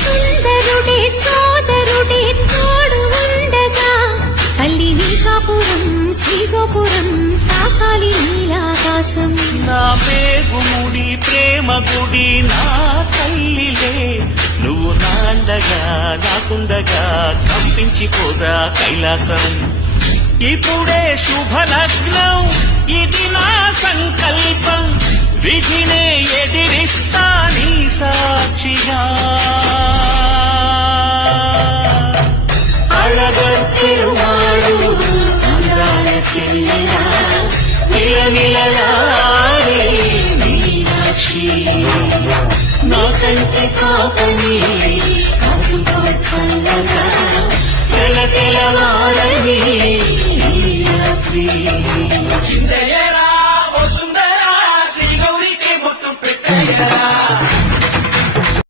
సుందరుడే సోదరుడే తోడు ఉండగా తల్లిని కాపురం శ్రీగోపురం తాకాలి నీలాకాశం. నా పేగుముడి ప్రేమ గుడి నా తల్లిలే, నువ్వు నాండగా నాకుండగా కంపించిపోదా కైలాసం. ఇప్పుడే శుభలగ్నం ఇది నా సంకల్పం, విధినే ఎదిరిస్తా నీ సాక్షిగా. అళగర్పెరుమాళు అందాల చెల్లెలా నిలనిలలాడే మీనాక్షి, నాకంటే పాపని కాసుకోవచ్చల్లగా తెల తెలవారని రాత్రి.